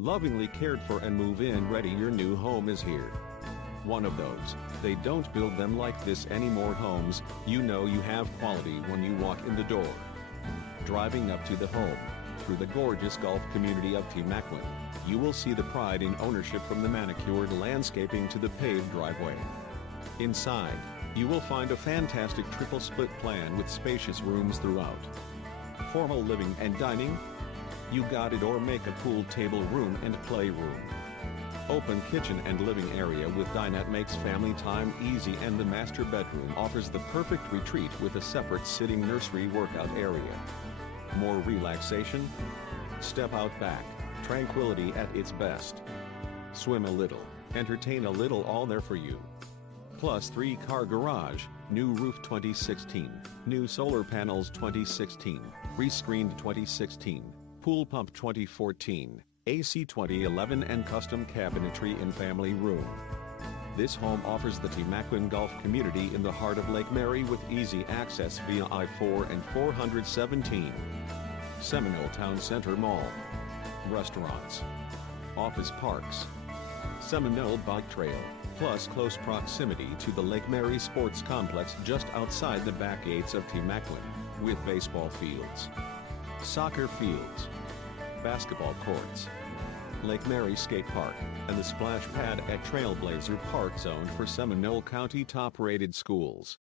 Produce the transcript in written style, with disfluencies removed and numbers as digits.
Lovingly cared for and move-in ready, your new home is here. One of those. They don't build them like this anymore homes. You know you have quality when you walk in the door. Driving up to the home, through the gorgeous Gulf community of Timacuan, you will see the pride in ownership, from the manicured landscaping to the paved driveway. Inside, you will find a fantastic triple split plan with spacious rooms throughout. Formal living and dining? You got it, or make a pool table room and playroom. Open kitchen and living area with dinette makes family time easy, and the master bedroom offers the perfect retreat with a separate sitting nursery workout area. More relaxation? Step out back, tranquility at its best. Swim a little, entertain a little, all there for you. Plus 3-car garage, new roof 2016, new solar panels 2016, rescreened 2016, pool pump 2014, AC 2011, and custom cabinetry in family room. This home offers the Timacuan Gulf community in the heart of Lake Mary with easy access via I-4 and 417. Seminole Town Center Mall. Restaurants. Office parks. Seminole Bike Trail, plus close proximity to the Lake Mary Sports Complex just outside the back gates of Timacuan, with baseball fields, soccer fields, basketball courts, Lake Mary Skate Park, and the splash pad at Trailblazer Park, zoned for Seminole County top-rated schools.